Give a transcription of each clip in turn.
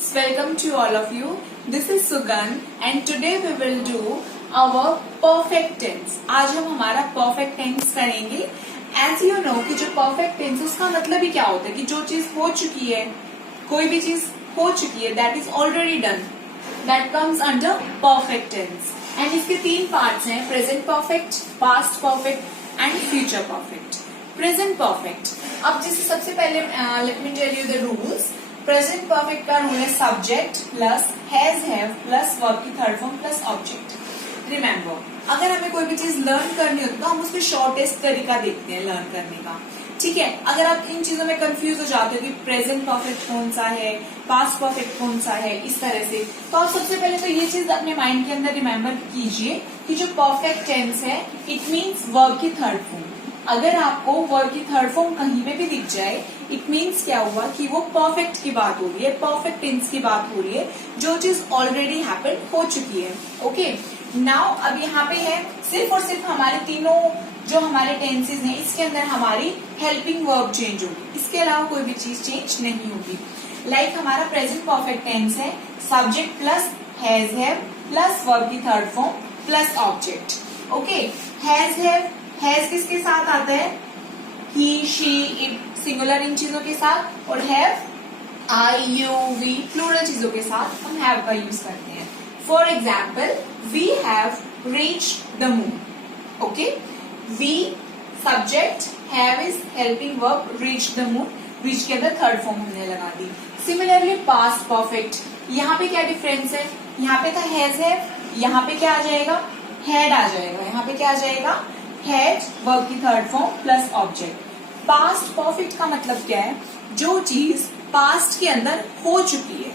Welcome to all of you. This is Sugan and today we will do our perfect tense. आज हम हमारा perfect tense करेंगे. As you know कि जो perfect tense उसका मतलब ही क्या होता है कि जो चीज हो चुकी है, कोई भी चीज हो चुकी है, that is already done. That comes under perfect tense. And इसके तीन parts हैं: present perfect, past perfect and future perfect. Present perfect. अब जैसे सबसे पहले let me tell you the rules. Present perfect का रूल है subject plus has have plus verb की third form plus object. Remember, अगर हमें कोई भी चीज लर्न करनी होती है तो हम उसमें शॉर्टेस्ट तरीका देखते हैं लर्न करने का. ठीक है, अगर आप इन चीजों में कंफ्यूज हो जाते हो कि प्रेजेंट परफेक्ट कौन सा है, पास्ट परफेक्ट कौन सा है, इस तरह से, तो आप सबसे पहले तो ये चीज अपने माइंड के अंदर रिमेम्बर कीजिए कि जो परफेक्ट टेंस है इट मीन्स वर्ब की थर्ड फॉर्म. अगर आपको वर्ब की थर्ड फॉर्म कहीं पे भी दिख जाए इट मीन्स क्या हुआ कि वो परफेक्ट की बात हो रही है, परफेक्ट टेंस की बात हो रही है, जो चीज ऑलरेडी हैपन हो चुकी है. ओके, नाउ अब यहाँ पे है सिर्फ और सिर्फ हमारे तीनों जो हमारे टेंसेस हैं इसके अंदर हमारी हेल्पिंग वर्ब चेंज होगी, इसके अलावा कोई भी चीज चेंज नहीं होगी. लाइक हमारा प्रेजेंट परफेक्ट टेंस है subject plus has have plus verb की third form plus object. Okay, has किसके साथ आता है? ही, शी, इट, सिंगुलर इन चीजों के साथ, और have I, you, we plural चीजों के साथ हम हैव का यूज करते हैं. For example, we have reached the moon. Okay, we subject, have is helping verb, reach the moon, reach के अंदर थर्ड फॉर्म हमने लगा दी. सिमिलरली पास्ट परफेक्ट, यहाँ पे क्या डिफरेंस है? यहाँ पे था हैज हैव, यहाँ पे क्या आ जाएगा? हैड आ जाएगा. यहाँ पे क्या आ जाएगा? हैड वर्ब की third form plus object. Past perfect का मतलब क्या है? जो चीज पास्ट के अंदर हो चुकी है.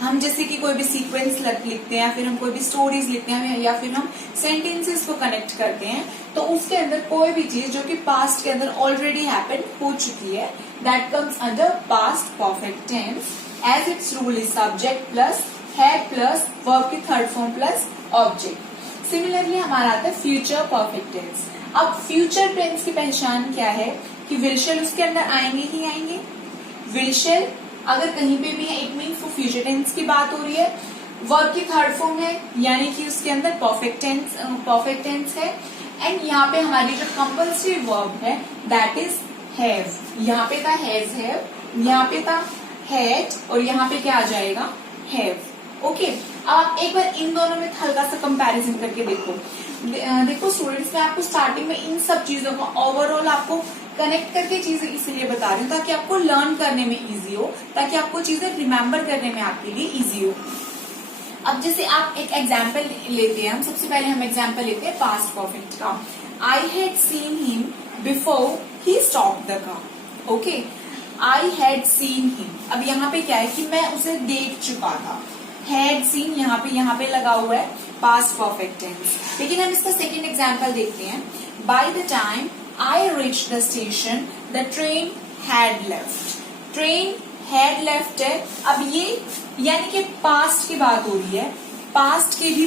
हम जैसे कि कोई भी सीक्वेंस लिखते हैं या फिर हम कोई भी स्टोरीज लिखते हैं या फिर हम सेंटेंसेस को कनेक्ट करते हैं तो उसके अंदर कोई भी चीज जो कि पास्ट के अंदर ऑलरेडी हैपन हो चुकी है that comes under past perfect tense. As its rule is subject plus had plus verb की third form plus object. Similarly हमारा आता है फ्यूचर परफेक्ट टेंस. अब फ्यूचर टेंस की पहचान क्या है कि विल शैल उसके अंदर आएंगे ही आएंगे. विल शैल अगर कहीं पे भी है इट मीन्स वो फ्यूचर टेंस की बात हो रही है. वर्ब की थर्ड फॉर्म है यानी कि उसके अंदर परफेक्ट टेंस है. एंड यहाँ पे हमारी जो कंपल्सरी वर्ब है दैट इज हैव. यहाँ पे था हैज हैव, यहाँ पे था हैड और यहाँ पे क्या आ जाएगा? हैव. ओके, आप एक बार इन दोनों में हल्का सा कंपैरिजन करके देखो स्टूडेंट्स, मैं आपको स्टार्टिंग में इन सब चीजों को ओवरऑल आपको कनेक्ट करके चीजें इसलिए बता रही हूँ ताकि आपको लर्न करने में इजी हो, ताकि आपको चीजें रिमेम्बर करने में आपके लिए इजी हो. अब जैसे आप एक एग्जाम्पल लेते हैं, हम सबसे पहले हम एग्जाम्पल लेते हैं पास्ट परफेक्ट का. I had seen him before he stopped the car. Okay, I had seen him. अब यहाँ पे क्या है कि मैं उसे देख चुका था. हैड सीन यहाँ पे लगा हुआ है पास्ट परफेक्ट टेंस. लेकिन हम इसका सेकेंड एग्जाम्पल देखते हैं. By the time I reach the station the train had left. Train had left है. अब ये यानी कि पास्ट की बात हो रही है, पास्ट की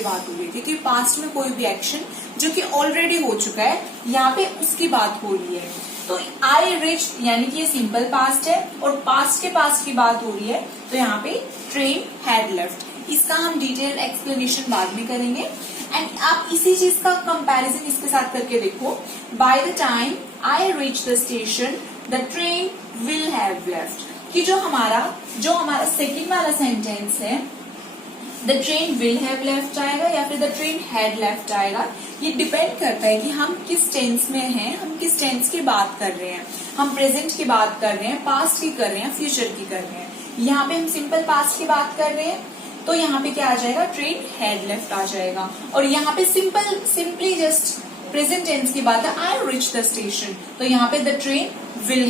बात हो रही है क्योंकि पास्ट में कोई भी एक्शन जो कि ऑलरेडी हो चुका है यहाँ पे उसकी बात हो रही है. तो आई रिच यानी कि ये सिंपल पास्ट है और पास्ट की बात हो रही है तो यहाँ पे ट्रेन हैड लेफ्ट. इसका हम डिटेल एक्सप्लेनेशन बाद में करेंगे. एंड आप इसी चीज का कंपैरिजन इसके साथ करके देखो. By the time I reach the station the train will have left. कि जो हमारा सेकेंड वाला सेंटेंस है the train will have left आएगा या फिर द ट्रेन हैड लेफ्ट आएगा. ये डिपेंड करता है कि हम किस टेंस में हैं, हम किस टेंस की बात कर रहे हैं. हम प्रेजेंट की बात कर रहे हैं, पास्ट की कर रहे हैं, फ्यूचर की कर रहे हैं. यहाँ पे हम सिंपल पास्ट की बात कर रहे हैं तो यहाँ पे क्या आ जाएगा? ट्रेन हैड लेफ्ट आ जाएगा. और यहाँ पे सिंपली जस्ट प्रेजेंट टेंस की बात है आई रीच द स्टेशन तो यहाँ पे the train will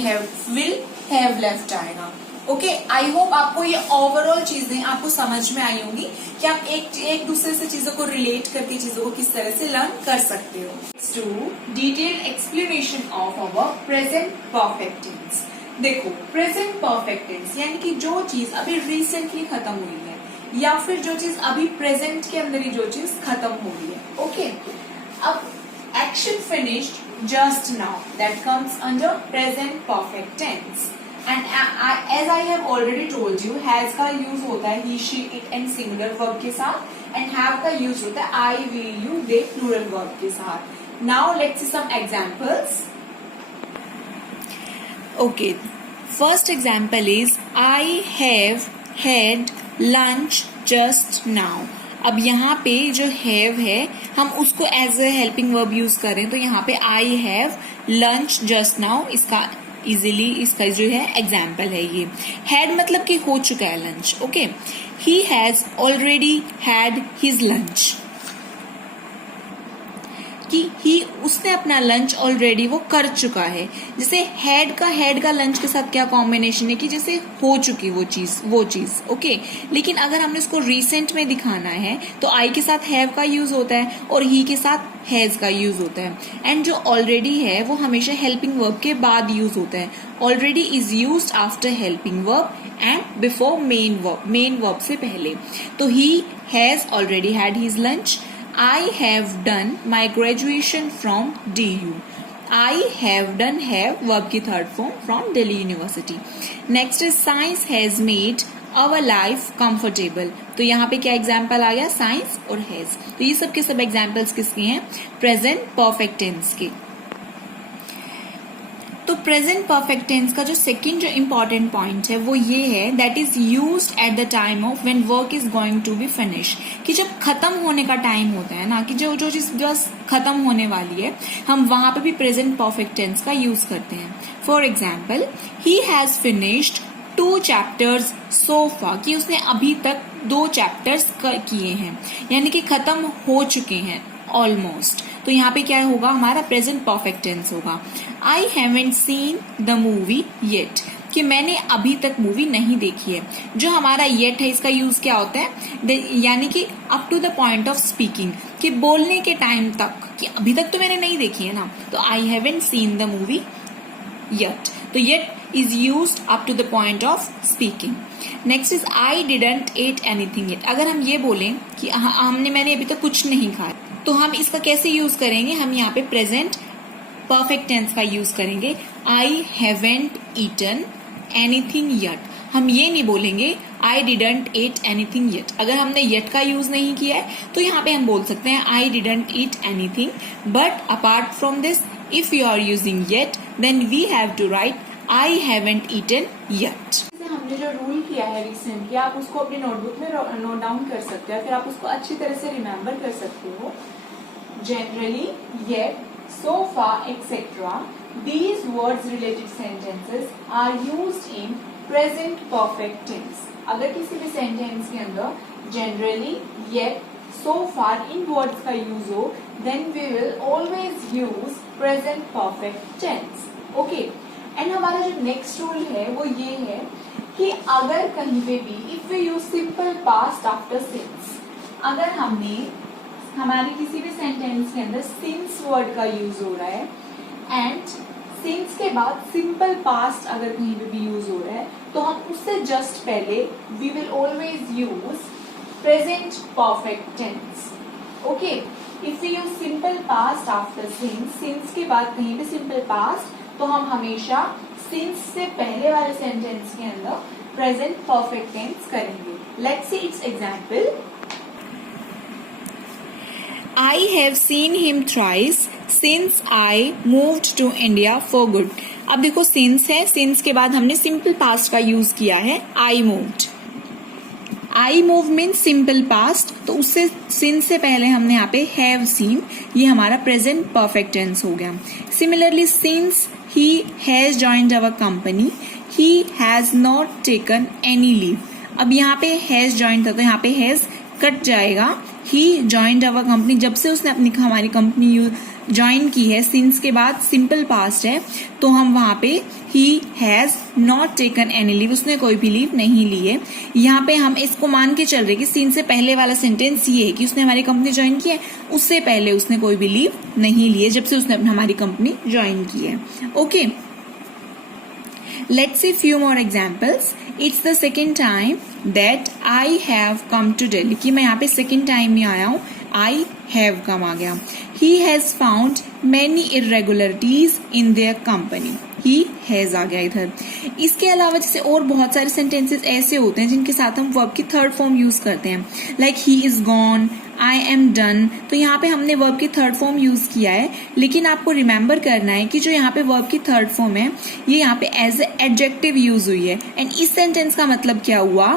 have left आएगा. ओके, आई होप आपको ये ओवरऑल चीजें आपको समझ में आई होंगी कि आप एक दूसरे से चीजों को रिलेट करके चीजों को किस तरह से लर्न कर सकते हो. To detail explanation of our present perfect tense. देखो, प्रेजेंट परफेक्ट टेंस यानी कि जो चीज अभी रिसेंटली खत्म हुई है या फिर जो चीज अभी प्रेजेंट के अंदर ही जो चीज खत्म हो रही है. ओके, अब action finished just now that comes under present perfect tense. And as I have already told you, has का यूज होता है he, she, it and singular verb के साथ, एंड हैव का यूज होता है I, we, you, they plural verb के साथ. Now let's see some examples. Okay, first example is I have had lunch just now. अब यहाँ पे जो हैव है हम उसको as a helping verb use करें, तो यहाँ पे I have lunch just now, इसका इजीली इसका जो है एग्जाम्पल है ये. हैड मतलब कि हो चुका है lunch. Okay, he has already had his lunch, कि ही उसने अपना लंच ऑलरेडी वो कर चुका है. जैसे हैड का लंच के साथ क्या कॉम्बिनेशन है कि जैसे हो चुकी वो चीज. ओके, लेकिन अगर हमने उसको रिसेंट में दिखाना है तो आई के साथ हैव का यूज होता है और ही के साथ हैज का यूज होता है. एंड जो ऑलरेडी है वो हमेशा हेल्पिंग वर्ब के बाद यूज होता है. Already is used after helping verb and before main verb से पहले. तो he has already had his lunch. I have done my graduation from DU. I have done have verb की third form from Delhi University. Next is science has made our life comfortable. तो यहाँ पे क्या example आ गया, science और has. तो ये सब के सब एग्जाम्पल्स किसके हैं, प्रेजेंट परफेक्ट टेंस के. तो प्रेजेंट परफेक्ट टेंस का जो सेकंड जो इम्पोर्टेंट पॉइंट है वो ये है, that is used at the time of when work is going to be finish. कि जब खत्म होने का टाइम होता है ना, कि जो चीज बस खत्म होने वाली है, हम वहां पे भी प्रेजेंट परफेक्ट टेंस का यूज करते हैं. For example, he has finished 2 chapters so far, कि उसने अभी तक 2 चैप्टर्स किए हैं, यानी कि खत्म हो चुके हैं ऑलमोस्ट. तो यहाँ पे क्या होगा, हमारा प्रेजेंट परफेक्ट टेंस होगा. आई haven't seen the movie yet, कि मैंने अभी तक मूवी नहीं देखी है. जो हमारा येट है इसका यूज क्या होता है, यानी कि up to the point of speaking, कि बोलने के टाइम तक, कि अभी तक तो मैंने नहीं देखी है ना. तो I haven't seen the movie yet. तो yet is used up to the point of speaking. Next is I didn't ate anything yet. अगर हम ये बोलें कि मैंने अभी तक कुछ नहीं खाया, तो हम इसका कैसे यूज करेंगे, हम यहाँ पे प्रेजेंट परफेक्ट टेंस का यूज करेंगे. I haven't eaten anything yet. हम ये नहीं बोलेंगे I didn't ate anything yet. अगर हमने येट का यूज नहीं किया है तो यहाँ पे हम बोल सकते हैं I didn't eat anything. But apart from this, if you are using yet, then we have to write I haven't eaten yet. हमने जो रूल किया है रिसेंटली, आप उसको अपनी नोटबुक में नोट डाउन कर सकते हैं, फिर आप उसको अच्छी तरह से रिमेम्बर कर सकते हो. Generally, yet, so far, etc. These words related sentences are used in present perfect tense. अगर किसी भी सेंटेंस के अंदर generally, yet, so far इन words का use हो, then we will always use present perfect tense. Okay. And हमारा जो next rule है वो ये है कि अगर कहीं पे भी if we use simple past after since, अगर हमने हमारे किसी भी सेंटेंस के अंदर सिंस वर्ड का यूज हो रहा है एंड सिंस के बाद सिंपल पास्ट अगर कहीं पे भी यूज हो रहा है, तो हम उससे जस्ट पहले we will always use present perfect tense. Okay, if we use simple past after since, since के बाद कहीं पे सिंपल पास्ट, तो हम हमेशा सिंस से पहले वाले सेंटेंस के अंदर प्रेजेंट परफेक्ट टेंस करेंगे. Let's see it's example. I have seen him thrice since I moved to India for good. अब देखो since है, since के बाद हमने simple past का यूज किया है I moved. I moved means simple past, तो उससे since से पहले हमने यहाँ पे have seen, ये हमारा present perfect tense हो गया. Similarly, since he has joined our company, he has not taken any leave. अब यहाँ पे has joined था तो यहाँ पे has कट जाएगा. ही ज्वाइंड अवर कंपनी, जब से उसने हमारी कंपनी ज्वाइन की है, सिंस के बाद सिंपल पास्ट है, तो हम वहां पे he has not taken any leave, उसने कोई भी लीव नहीं ली है. यहाँ पे हम इसको मान के चल रहे कि सिंस से पहले वाला सेंटेंस ये है कि उसने हमारी कंपनी ज्वाइन की है, उससे पहले उसने कोई भी लीव नहीं ली है जब से उसने हमारी कंपनी ज्वाइन की है. Okay, let's see few more examples. It's the second time that I have come to Delhi. कि मैं यहाँ पे second time में आया हूँ, I have come आ गया. He has found many irregularities in their company. He has आ गया इधर। इसके अलावा जैसे और बहुत सारे सेंटेंसेस ऐसे होते हैं जिनके साथ हम वर्ब की थर्ड फॉर्म यूज करते हैं, like he is gone, I am done. तो यहाँ पे हमने वर्ब की थर्ड फॉर्म यूज किया है, लेकिन आपको रिमेंबर करना है कि जो यहाँ पे वर्ब की थर्ड फॉर्म है ये यहाँ पे एज ए एडजेक्टिव यूज हुई है। एंड इस सेंटेंस का मतलब क्या हुआ,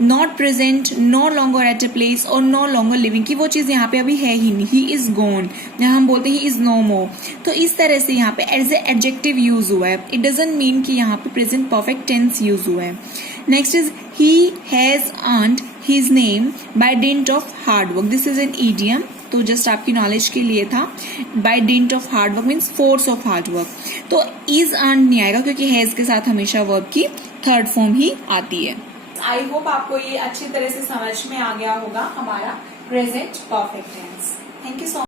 not present, no longer at a place और नो लॉन्गर लिविंग की वो चीज यहाँ पे अभी है ही नहीं। ही इज गॉन, हम बोलते हैं ही इज नो मोर, तो इस तरह से यहाँ पे एज ए एडजेक्टिव यूज हुआ है। इट डजंट मीन कि यहाँ पे प्रेजेंट परफेक्ट टेंस यूज हुआ है। Next is he has earned his name by dint of hard work. This is an idiom, तो जस्ट आपकी नॉलेज के लिए था। by dint of hard work means force of hard work. तो is earned नहीं आएगा क्योंकि has के साथ हमेशा वर्ब की थर्ड फॉर्म ही आती है। आई होप आपको ये अच्छी तरह से समझ में आ गया होगा हमारा present perfect tense. Thank you so much.